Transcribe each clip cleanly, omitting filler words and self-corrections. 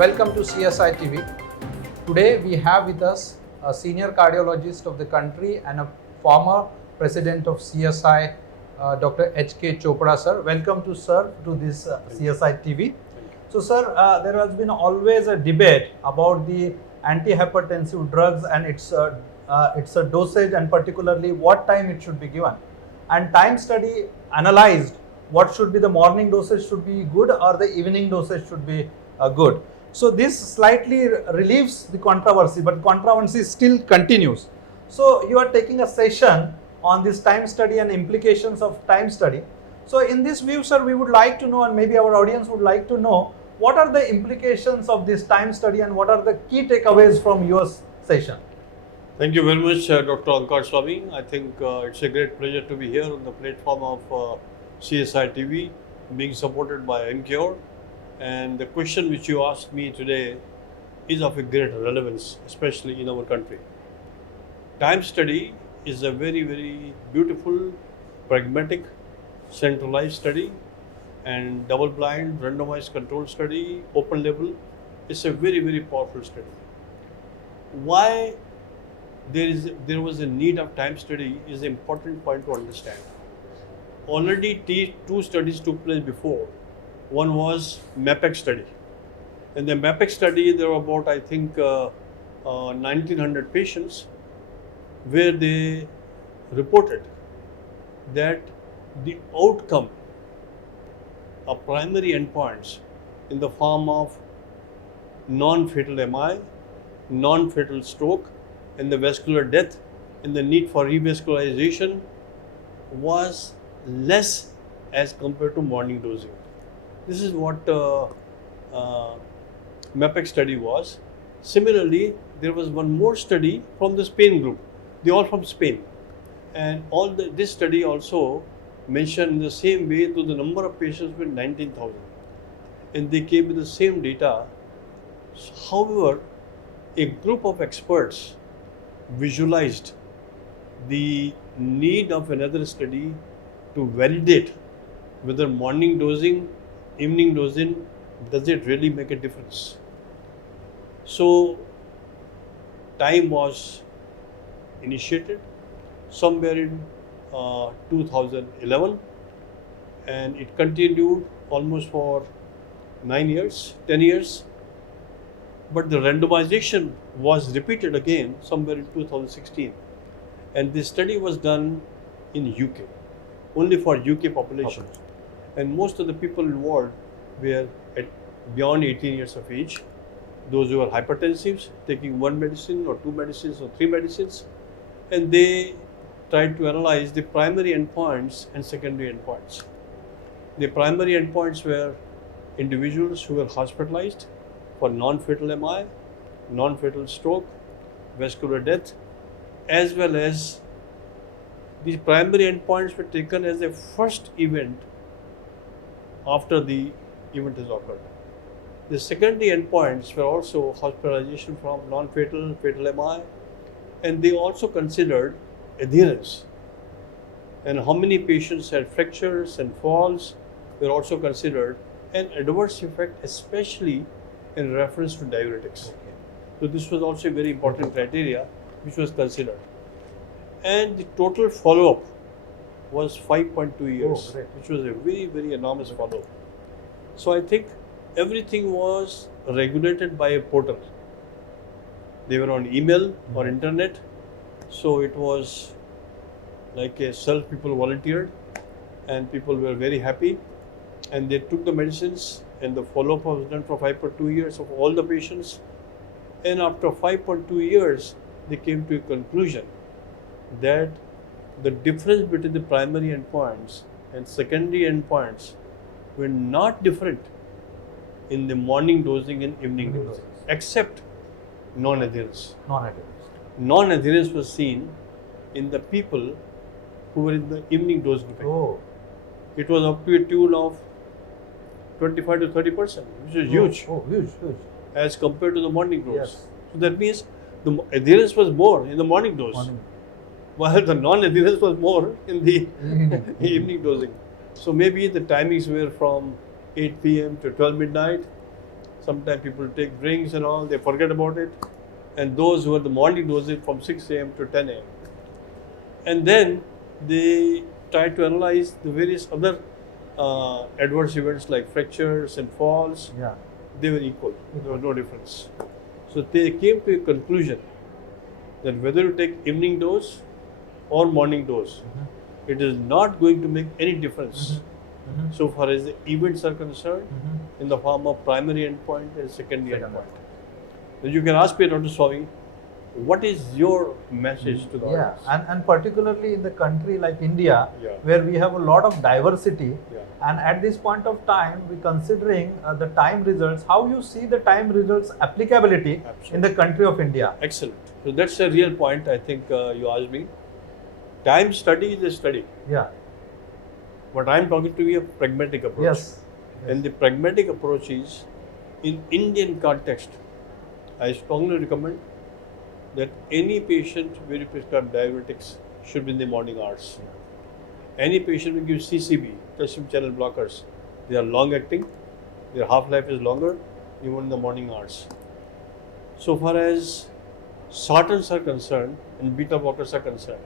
Welcome to CSI TV. Today we have with us a senior cardiologist of the country and a former president of CSI, Dr. K Chopra, sir. Welcome to sir to this CSI TV. So sir, there has been always a debate about the antihypertensive drugs and its dosage, and particularly what time it should be given. And time study analyzed what should be the morning dosage should be good or the evening dosage should be good. So this slightly relieves the controversy, but controversy still continues. So you are taking a session on this time study and implications of time study. So in this view, sir, we would like to know, and maybe our audience would like to know, what are the implications of this time study and what are the key takeaways from your session? Thank you very much, Dr. Ankar Swami. I think it's a great pleasure to be here on the platform of CSI TV, being supported by NCure. And the question which you asked me today is of a great relevance, especially in our country. Time study is a very, very beautiful, pragmatic, centralized study, and double-blind, randomized control study, open label. It's a very, very powerful study. Why there was a need of time study is an important point to understand. Already two studies took place before. One was MAPEX study. In the MAPEX study, there were about, I think, 1,900 patients where they reported that the outcome of primary endpoints in the form of non-fatal MI, non-fatal stroke, and the vascular death and the need for revascularization was less as compared to morning dosing. This is what MAPEX study was. Similarly, there was one more study from the Spain group. They all from Spain. And this study also mentioned in the same way to the number of patients with 19,000. And they came with the same data. However, a group of experts visualized the need of another study to validate whether morning dosing, evening dosing, does it really make a difference? So, time was initiated somewhere in 2011, and it continued almost for 9 years, 10 years. But the randomization was repeated again somewhere in 2016, and this study was done in UK, only for UK population. And most of the people involved were beyond 18 years of age, those who were hypertensives, taking one medicine or two medicines or three medicines, and they tried to analyze the primary endpoints and secondary endpoints. The primary endpoints were individuals who were hospitalized for non-fatal MI, non-fatal stroke, vascular death, as well as these primary endpoints were taken as a first event after the event has occurred. The secondary endpoints were also hospitalization from non-fatal, fatal MI, and they also considered adherence. And how many patients had fractures and falls were also considered, and adverse effect, especially in reference to diuretics. So this was also a very important criteria which was considered. And the total follow-up was 5.2 years, which was a very, very enormous follow-up. So I think everything was regulated by a portal. They were on email or internet, so it was like a people volunteered, and people were very happy, and they took the medicines, and the follow-up was done for 5.2 years of all the patients. And after 5.2 years, they came to a conclusion that the difference between the primary endpoints and secondary endpoints were not different in the morning dosing and evening dosing, except non-adherence. Non-adherence was seen in the people who were in the evening dose group. It was up to a tune of 25 to 30%, which is huge. Huge. As compared to the morning dose. Yes. So that means the adherence was more in the morning dose, while the non-adherence was more in the evening dosing. So maybe the timings were from 8 p.m. to 12 midnight, Sometimes people take drinks and all, they forget about it. And those who are the morning dosage from 6 a.m. to 10 a.m. And then they try to analyze the various other adverse events like fractures and falls. Yeah. They were equal. There was no difference. So they came to a conclusion that whether you take evening dose or morning dose, it is not going to make any difference so far as the events are concerned in the form of primary endpoint and secondary endpoint. Now you can ask me, Dr. Swami, what is your message to the audience? And particularly in the country like India, Yeah. where we have a lot of diversity, Yeah. and at this point of time, we considering the time results, how you see the time results applicability in the country of India? Excellent. So that's a real point, I think you asked me. Time study is a study. Yeah. But I'm talking to you a pragmatic approach. Yes. And the pragmatic approach is, in Indian context, I strongly recommend that any patient where you prescribe diuretics should be in the morning hours. Any patient will give CCB, calcium channel blockers. They are long acting, their half-life is longer, even in the morning hours. So far as sartans are concerned and beta blockers are concerned,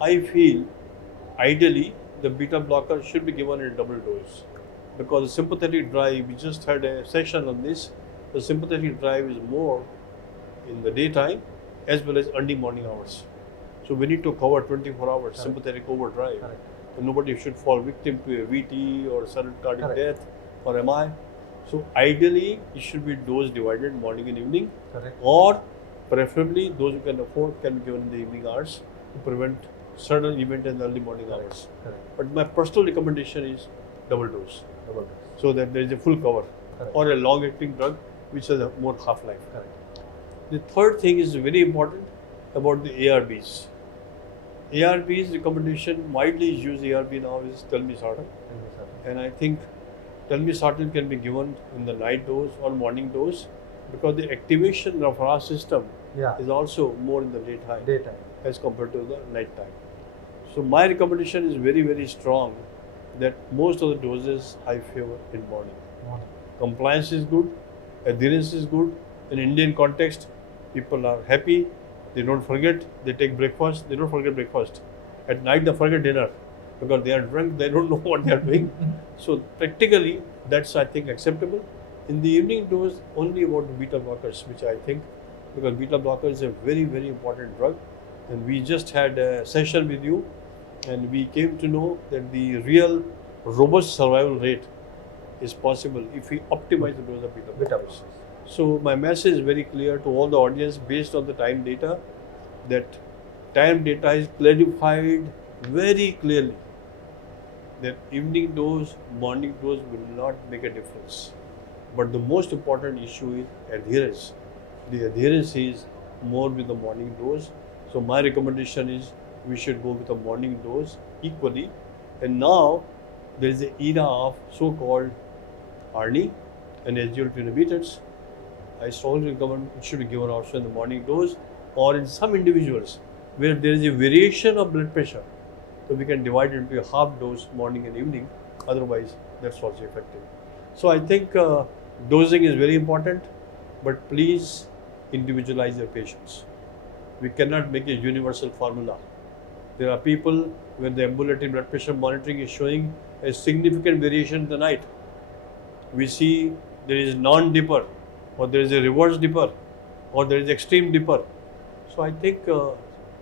I feel ideally the beta blocker should be given in a double dose, because the sympathetic drive, we just had a session on this, the sympathetic drive is more in the daytime as well as early morning hours. So we need to cover 24 hours Correct. sympathetic overdrive. Correct. And nobody should fall victim to a VT or sudden cardiac Correct. death or MI. So ideally it should be dose divided morning and evening, Correct. or preferably those who can afford can be given in the evening hours to prevent sudden event in the early morning hours. Correct. But my personal recommendation is double dose, Double dose. so that there is a full cover, Correct. or a long acting drug which has a more half-life. Correct. The third thing is very important about the ARBs. ARBs recommendation, widely used ARB now is telmisartan, and I think telmisartan can be given in the night dose or morning dose, because the activation of our system Yeah. is also more in the daytime Daytime. as compared to the night time. So my recommendation is very, very strong that most of the doses I favor in morning. Morning. Compliance is good, adherence is good. In Indian context, people are happy, they don't forget, they take breakfast, they don't forget breakfast. At night they forget dinner because they are drunk, they don't know what they are doing. So practically that's, I think, acceptable. In the evening dose, only about the beta blockers, which I think, because beta blocker is a very, very important drug. And we just had a session with you and we came to know that the real robust survival rate is possible if we optimize the dose of beta Beta blockers. So my message is very clear to all the audience based on the time data, that time data is clarified very clearly that evening dose, morning dose will not make a difference. But the most important issue is adherence. The adherence is more with the morning dose. So my recommendation is we should go with a morning dose equally. And now there is an era of so-called ARNI and SGLT inhibitors. I strongly recommend it should be given also in the morning dose, or in some individuals where there is a variation of blood pressure, so we can divide it into a half dose morning and evening. Otherwise, that's also effective. So I think dosing is very important, but please individualize your patients. We cannot make a universal formula. There are people where the ambulatory blood pressure monitoring is showing a significant variation in the night. We see there is non-dipper, or there is a reverse dipper, or there is extreme dipper. So I think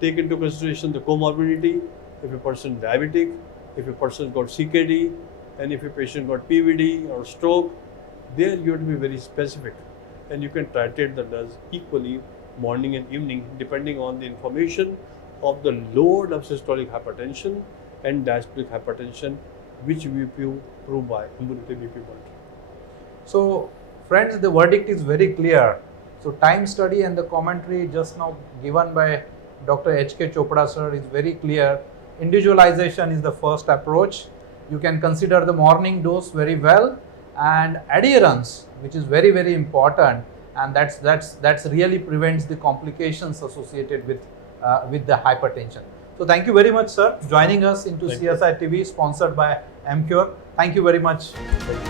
take into consideration the comorbidity, if a person is diabetic, if a person got CKD, and if a patient got PVD or stroke, there you have to be very specific. And you can titrate the dose equally morning and evening depending on the information of the load of systolic hypertension and diastolic hypertension, which we prove by ambulatory BP monitoring. So, friends, the verdict is very clear. So, time study and the commentary just now given by Dr. K Chopra sir is very clear. Individualization is the first approach. You can consider the morning dose very well, and adherence, which is very, very important, and that's really prevents the complications associated with the hypertension. So, thank you very much, sir, joining us into Thank you. CSI TV, sponsored by MCure. Thank you very much. Thank you.